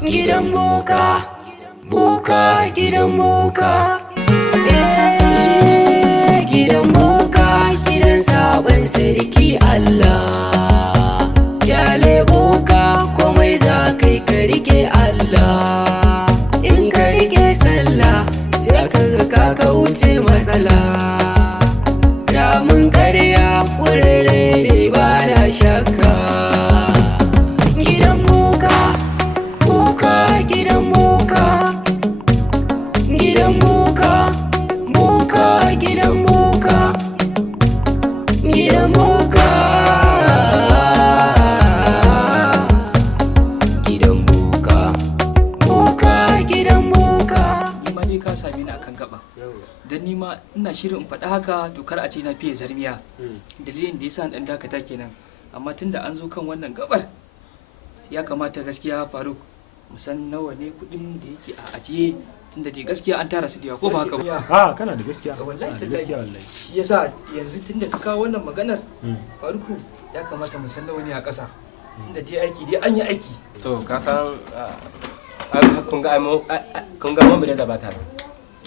Gidan boka, boka gidan boka. Gidan boka, gidan sabon sarki Allah. Kyale boka, komai za kai ka rike Allah. In ka rike sallah, sai ka ga ka wuce matsala. Ramin karya, kurere ne ba na shakka. Gidan boka, boka gidan boka. Gidan boka, boka gidan boka. Gidan boka. Gidan boka, boka gidan boka. Ni ma dai ka same ni akan gaba. Dan ni ma ina shirin in faɗa haka to kar a ce na fiye zarmiya. Dalilin da yasa dan dakata kenan. Amma tunda an zo kan wannan gabar ya kamata gaskiya Faruk mu san nawa ne kuɗin da yake a ajiye tunda dai gaskiya an tara su da yawa ko ba haka ba. A kana da gaskiya. Wallahi gaskiya wallahi. Shi yasa yanzu tunda ka kawo wannan maganar Faruku ya kamata mu san nawa ne a ƙasa. Tunda dai aiki dai an yi aiki. To ka san kun ga mun da zabata.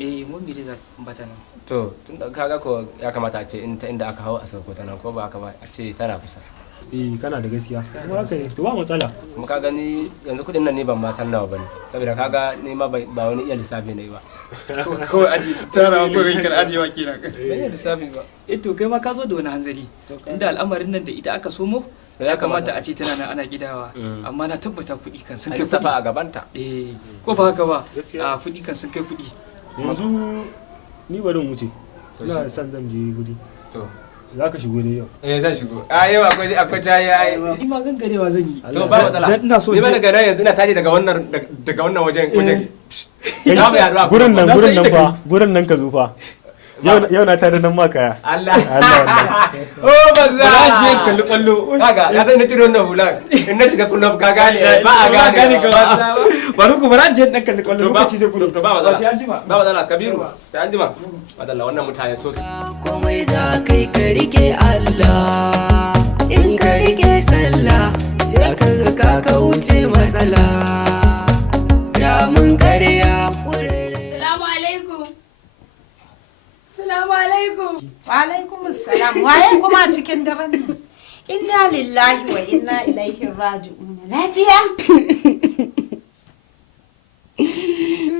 Mun bi da bata nan. To tun da kaga ko ya kamata a ce inda aka hawo a sauko ta nan ko ba haka ba a ce tana kusa. Kana da gaskiya. Kuma haka ne. To ba matsala. Kuma ka gani yanzu kudin nan ne ban ma san nawa bane. Saboda kaga ni ma ba wani iya lissafi ne ba. To kawai aji su tara ko kai kan ajewa kenan. Ban iya lissafi ba. To kai ma ka zo da wani hanzari. Tunda al'amarin nan da ita aka somo ya kamata a ce tana nan ana gidawa. Amma na tabbata kuɗi kan sun kai kuɗi. Safa a gabanta. Ko ba haka ba. A kuɗi kan sun kai kuɗi. Yanzu ni bari mu wuce. Ina san zan je guri. To za ka shigo ne yau. Zan shigo. Yau akwai jayi ai. Ni ma gangarewa zan yi. To ba matsala. Ni ba daga nan yanzu ina tashi daga wannan wajen. Za mu yaɗu a gurin nan ka zo fa. Yau na tare nan ma kaya. Allah. Oh bazza. Ba je kallo kallo. Kaga ya zai na tiro wannan hulan. In na shiga kullum ka gane ba a gane ka bazza ba. Bari ku bara je dan kallo kallo lokaci zai gudu. To ba matsala. Sai an jima. Ba matsala Kabiru. Sai an jima. Madalla wannan mutane so su. Komai za kai ka rike Allah. In ka rike sallah, sai ka ga ka wuce matsala. Ramin karya, kurere. Assalamu alaikum. Wa alaikum assalam. Waye kuma cikin daren nan? Inna lillahi wa inna ilaihi raji'un. Lafiya?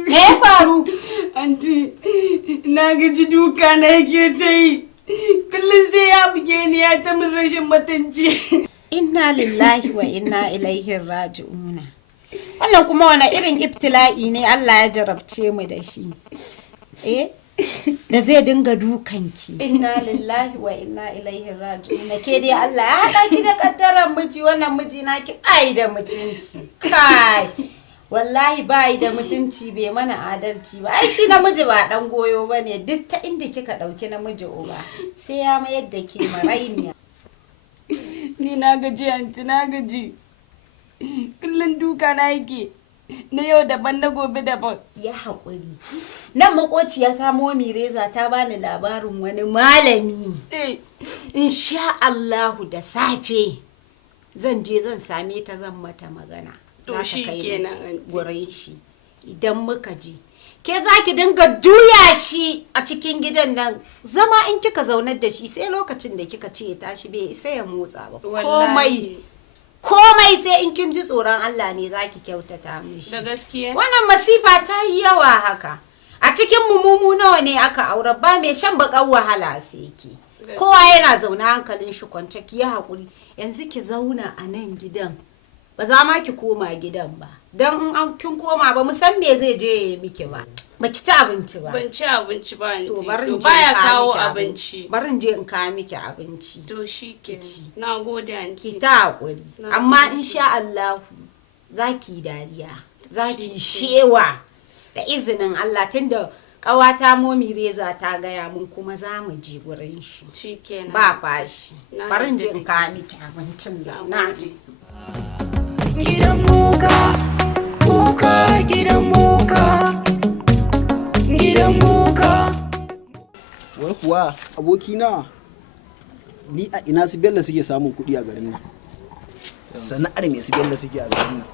Me ya faru? Anti, na gaji duka na yake ta yi. Kullum sai ya buge ni ya ta min rashin mutunci. Inna lillahi wa inna ilaihi raji'un. Wannan kuma wani irin ibtila'i ne Allah ya jarabce mu da shi. Da zai dinga dukanki. Inna lillahi wa inna ilaihi raji'un. Ke dai Allah ya haɗa ki da kaddaran miji, wannan miji naki bai da mutunci. Kai. Wallahi bai da mutunci, bai mana adalci ba. Ai shi namiji ba dan goyo bane, duk ta inda kika dauki namiji uba sai ya mayar da ke marainiya. Ni na gaji anti, na gaji. Kullum duka na yake. Na yau daban na gobe daban. Ya haƙuri. Nan makociya ta Momi Reza ta bani labarin wani malami. Insha Allahu da safe zan je zan same ta zan mata magana. To shi kenan anti. Gurin shi. Idan muka je. Ke za ki dinga juya shi a cikin gidan nan. Zama in kika zaunar da shi sai lokacin da kika ce ya tashi bai sai ya motsa ba. Komai sai in kin ji tsoron Allah ne za ki kyautata mishi. Da gaskiya. Wannan masifa ta yi yawa haka. A cikin mumumu nawa ne aka aure ba mai shan bakar wahala sai ki. Kowa yana zaune hankalin shi kwance ki yi haƙuri. Yanzu ki zauna a nan gidan. Ba za ma ki koma gidan ba. Don in an kin koma ba mu san me zai je miki ba. Ba ki ci abinci ba. Ban ci abinci ba anti. To barin je baya kawo abinci. Barin je in kawo miki abinci. To shi kenan. Nagode anti. Ki ta hakuri. Amma insha Allah za ki dariya. Za ki shewa da izinin Allah tunda ƙawata Momi Reza ta gaya mun kuma za mu je gurin shi. Shikenan. Ba fashi. Barin je in kawo miki abincin zauna. Gidan boka, boka gidan boka. Gidan boka. Wai kuwa abokina ni a ina su Bello suke samun kuɗi a garin nan? Sana'ar me su Bello suke a garin nan?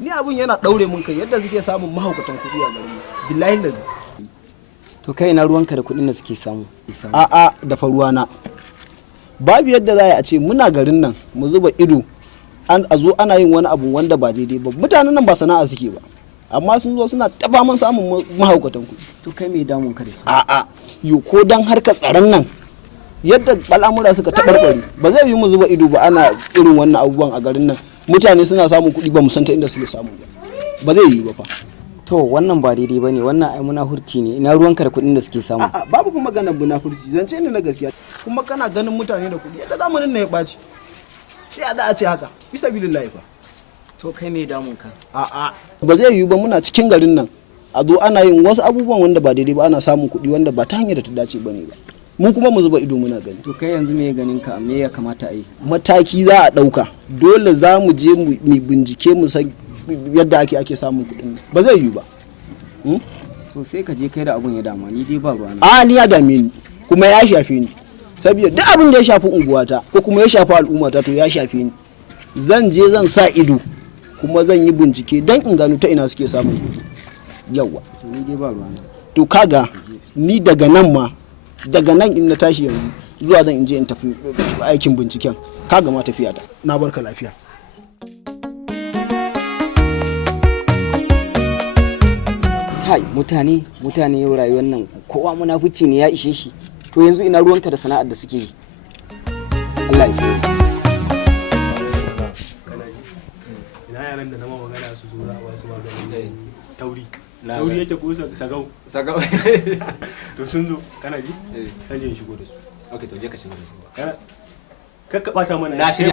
ni abin yana daure mun kai yadda suke samun mahaukatan kuɗi a garin billahi lazi. To kai ina ruwanka da kuɗin da suke samu? A'a da faruwana babu yadda za a ce muna garin nan mu zuba ido a zo ana yin wani abu wanda ba daidai ba. Mutanen nan ba sana'a suke ba amma sun zo suna taba man samun mahaukatan kuɗi. To kai me damun ka da su? A'a yo ko dan harkar tsaron nan yadda al'amura suka taɓarɓare ba zai yi mu zuba ido ba ana irin wannan abubuwan a garin nan. Mutane suna samun kuɗi ba mu san ta inda suke samu ba zai yi ba fa. To wannan ba daidai bane, wannan ai munafurci ne. Ina ruwanka da kuɗin da suke samu? A'a babu kuma maganar munafurci, zance ne na gaskiya. Kuma kana ganin mutane da kuɗi yadda zamanin nan ya ɓaci. Sai a za a ce haka bisa bilillahi fa. To kai me damun ka? A'a ba zai yiwu ba muna cikin garin nan a zo ana yin wasu abubuwan wanda ba daidai ba ana samun kuɗi wanda ba ta hanyar da ta dace ba ne ba. Mu kuma mu zuba ido muna gani. To kai yanzu me ganin ka, me ya kamata a yi? Mataki za a ɗauka, dole za mu je mu bincike mu san yadda ake samun kuɗin ba zai yiwu ba. To sai ka je kai da abun ya dama, ni dai ba ruwana. A ni ya dame ni kuma ya shafe ni, saboda duk abin da ya shafi unguwata ko kuma ya shafi al'ummata to ya shafe ni. Zan je zan sa ido kuma zan yi bincike dan in gano ta ina suke samun kuɗi. Yawwa. Ni dai ba ruwana. To kaga ni daga nan in na tashi yanzu zuwa zan in je in tafi aikin binciken, kaga ma tafiya ta. Na barka lafiya. Kai mutane yau rayuwar nan kowa munafici ne ya ishe shi. To yanzu ina ruwanka da sana'ar da suke yi? Allah ya sani. Ina yaran da na magana su zo za a wasu maganin tauri yake ko sagau to sun zo kana ji kan je shigo da su. Okay, to je ka shigo da su. Kana kakka bata mana Na shirya.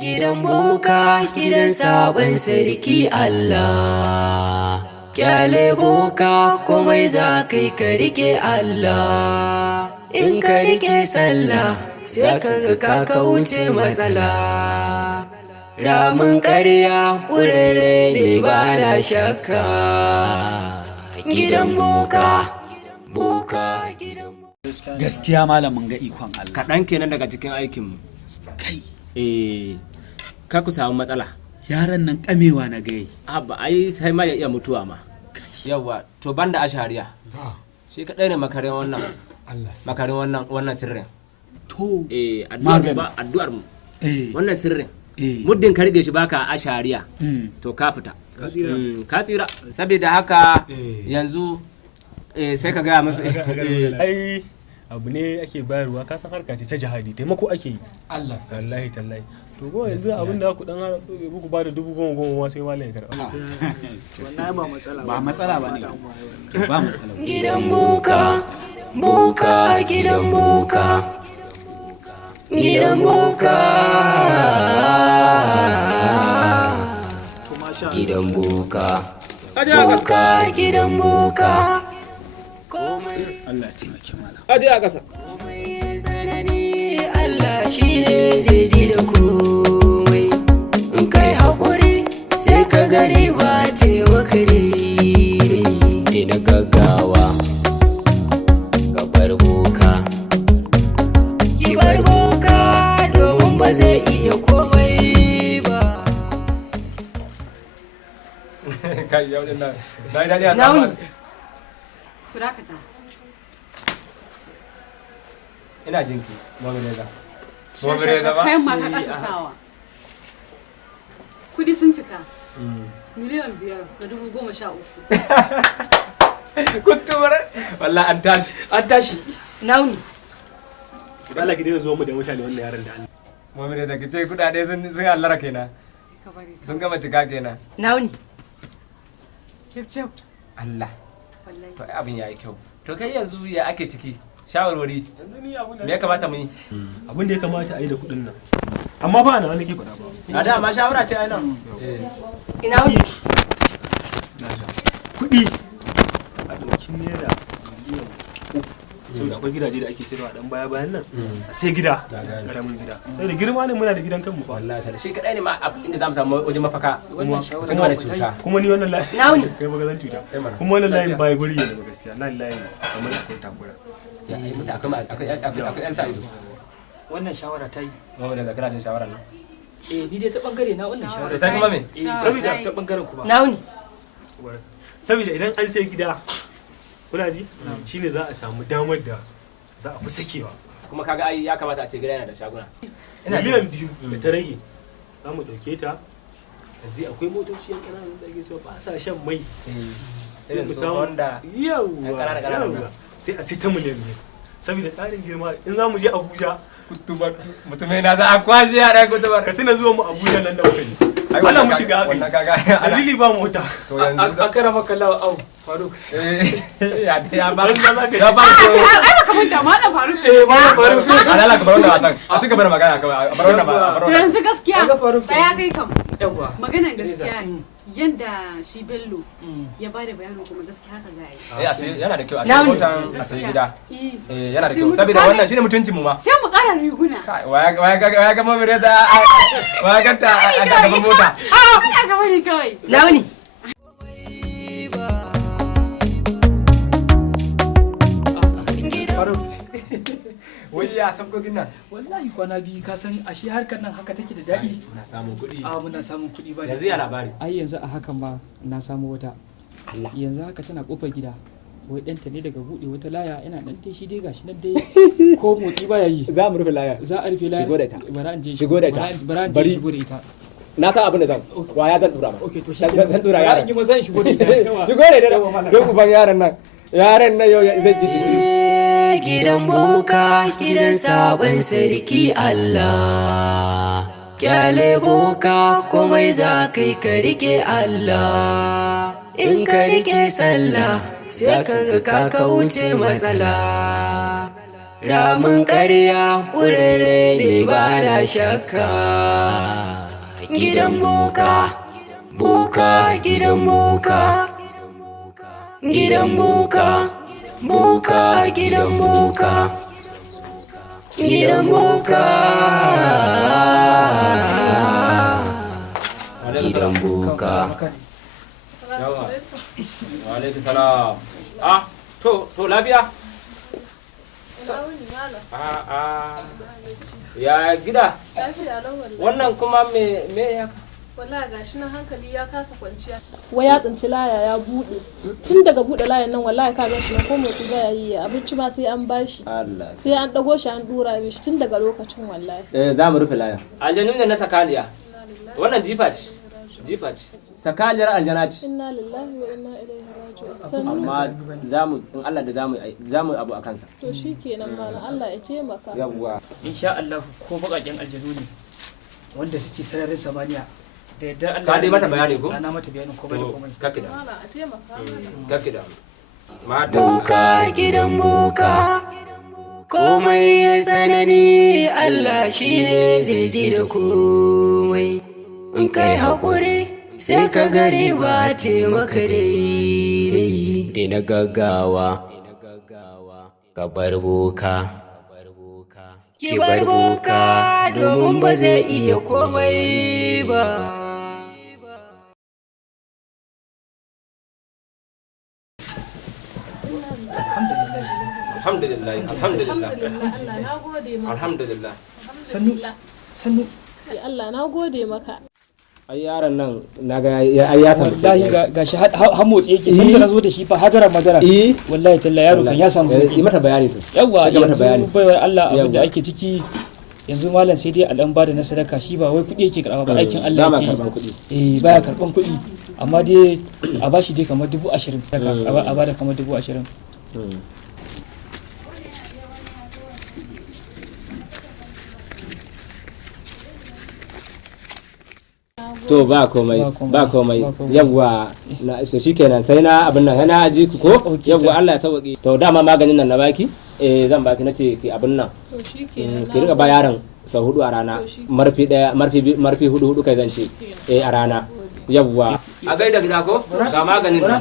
Gidan boka gidan sabon sarki Allah. Kyale boka komai za kai ka rike Allah. In ka rike sallah sai ka ga ka wuce matsala. Ramin ƙarya ƙurere ne ba na shakka. Gidan boka gidan boka. Gaskiya malamin ga ikon Allah. Kaɗan kenan daga cikin aikinmu. Kai, Ka ku samu matsala. yaran nan kamewa na gai. Abba ai sai ma ya iya mutuwa ma. Yawwa, to banda ashariya. Shi kaɗai ne makarin wannan sirrin. To, addu'ar mu. Wannan sirrin. Muddin ka rige shi baka ashariya. To ka fita. Ka tsira. Saboda haka yanzu sai ka gaya musu. ai abu ne ake bayarwa ka san harka ce ta jihadi taimako ake yi. Allah wallahi tallahi to ko yanzu abin da ku dan ku ba da 10,000 sai malam ya karba. Wallahi ba matsala ba matsala bane. Ba matsala. Gidan boka gidan boka. Gidan boka. Gidan boka. Boka gidan boka. Allah ya taimake malam. Aje a ƙasa. Komai tsanani Allah shi ne zai ji da komai. In kai haƙuri sai ka gani ba ce wakari. Ina gaggawa ka bar boka. Ki bar boka domin ba zai iya komai ba. Kai yau din nan. Dai a Nauni. Ku dakata. Ina jinki. Mamireza. Kayan ma ka kasa sawa. Kudi sun cika. Miliyan 5,13,000. Kuntumar. Wallahi an tashi. Nauni. Allah ki dena zo mu da mutane wannan yaran da Allah. Mamireza ki ce kudade sun allara kenan. Sun gama cika kenan. Nauni. Cip. Allah. To abin yayi kyau. To kai yanzu ya ake ciki? Shawarwari. Me ya kamata mu yi? Abin da ya kamata a yi da kuɗin nan. Amma ba na wani ke faɗa ba. A da ma shawara ce ai nan. Ina wuni. Kuɗi a ɗauki naira miliyan 3. Saboda akwai gidaje da ake sayarwa dan bayan nan. A sai gida, karamin gida. Sai da girma ne muna da gidan kanmu fa. Wallahi ta shi kadai ne ma inda zamu samu wajen mafaka. Kuma da cuta. Kuma ni wannan layin. Nauni. Kai ba zan cuta. Kuma wannan layin bai buri ne ba gaskiya. Nan layin kamar akwai takura. Akwai yan sa ido. Wannan shawara ta yi. Mamu da kana jin shawarar nan. ni dai ta bangare na wannan shawara sai kuma me saboda ta bangaren ku ba nauni saboda idan an sai gida kuna ji shine za a samu damar da za a fi sakewa kuma kaga ai ya kamata a ce gida yana da shaguna miliyan 2 da ta rage za mu dauke ta yanzu akwai motoci yan ƙananan da ake so ba sa shan mai sai mu samu yawa sai a sai ta miliyan 2 saboda ƙarin girma in za mu je Abuja mutumai na za a kwashe ya ɗaya kutubar ka tuna zuwa mu Abuja nan da muka yi ana mu shiga dalili ba mota a kara maka lawa au Faruk ya ba ai baka manta ma da Faruk alala ka bar wannan wasan a ci gaba da magana kawai a bar wannan ba to yanzu gaskiya tsaya kai kam yawa maganan gaskiya yanda shi Bello ya bada bayanin kuma gaskiya haka za a yi yana da kyau a sai motan a sai gida yana da kyau saboda wannan shine mutuncin mu ma sai mu ƙara riguna waya ga mamire da waya ga ta a gaban mota a gaba ne kawai launi wai ya sabgogin nan wallahi kwana biyu ka san ashe harkar nan haka take da daɗi muna samun kuɗi muna samun kuɗi ba yanzu ya labari ai yanzu a hakan ma na samu wata yanzu haka tana kofar gida wai ɗanta ne daga buɗe wata laya yana ɗan dai shi dai gashi nan dai ko motsi baya yi za mu rufe laya za a rufe laya shigo da ita bara an je shigo da ita bari shigo da ita na san abin da zan waya zan dura ma okay to zan dura yaron ki masa shigo da ita shigo da ita don uban yaron nan yau zai ji gidan boka gidan sabon sarki Allah kyale boka komai za kai ka rike Allah in ka rike sallah sai ka kauce matsala ramin ƙarya ƙurere ne ba na shakka gidan boka boka gidan boka gidan boka boka gidan boka gidan boka gidan boka yawa wa alaikum salam to lafiya ya gida wannan kuma me haka wallahi gashi nan hankali ya kasa kwanciya wai ya tsinci laya ya bude tun daga bude layan nan wallahi ka ganshi nan ko motsi ba yayi abinci ma sai an bashi sai an dago shi an dura mishi tun daga lokacin wallahi za mu rufe laya aljanu ne na sakaliya wannan jifa ce sakaliyar aljana ce inna lillahi wa inna ilaihi raji'un amma zamu in Allah da zamu abu akan sa to shikenan mallam Allah ya taimaka yawwa insha Allah ko bakaken aljanu ne wanda suke sararin samaniya da yadda Allah ka dai mata bayani ko ana mata bayanin komai da komai kake da mallam a taimaka kake da boka gidan boka komai ya tsanani Allah shine zai ji da komai in kai haƙuri sai ka gari ba taimaka daidai da na gaggawa ka bar boka ki bar boka domin ba zai iya komai ba alhamdulillah sannu Allah na gode maka ai yaron nan naga ya samu wallahi gashi har motsi yake sai da nazo da shi fa hajaran majara wallahi tallahi yaro kan ya samu sauki yi mata bayani to yawa yanzu baiwar Allah abin da ake ciki yanzu malam sai dai a dan bada na sadaka shi ba wai kuɗi yake karɓa ba aikin Allah yake baya karɓan kuɗi amma dai a bashi dai kamar 20,000 a bada kamar 20,000 to ba komai yawwa so shikenan sai na abin nan na aji ku ko yawwa Allah ya sauke to dama maganin nan na baki zan baki nace ki abin nan ki rika ba yaron sau 4 a rana marfi hudu kai zan ce a rana yawwa a gaida gida ko ga maganin nan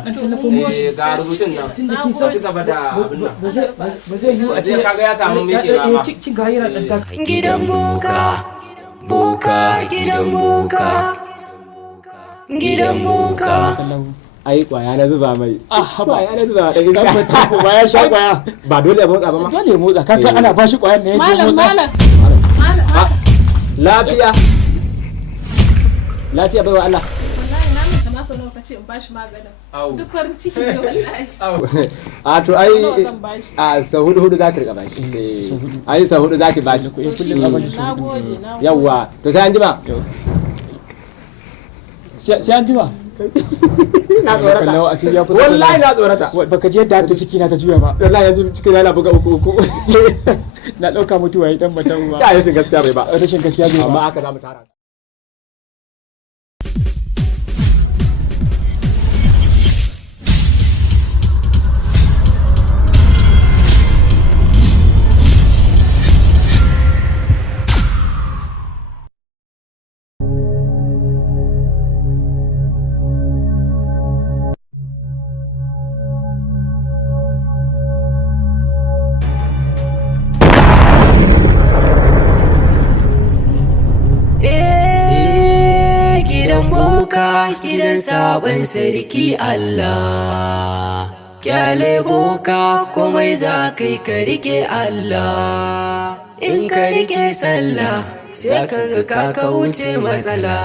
ga rubutun nan ci gaba da abin nan ba zai yi a ce kaga ya samu meke ba kin ga yana dan taka gidan boka boka gidan boka gidan boka ai kwaya na zuba mai kwaya na zuba da gida ko kwaya sha kwaya ba dole ya motsa ba ma dole ya motsa kaka ana bashi kwayan ne malam lafiya lafiya baiwa Allah. wallahi na manta ma sau nawa kace in bashi maganin duk farin ciki ne wallahi A to ai nawa zan bashi a sau hudu za ka rika bashi. Ai sau hudu za ki bashi. nagode Yawwa to sai an jima. sai an jima Na tsorata. Wallahi na tsorata. baka je yadda ta ciki na ta juya ba Wallahi yanzu cikin yana buga uku. na dauka mutuwa ya dan mata uwa Ya rashin gaskiya bai ba. rashin gaskiya bai Amma ba haka za mu tara. Gidan sabon sarki Allah, kyale boka komai za kai ka rike Allah, in ka rike sallah sai ka ga ka wuce matsala.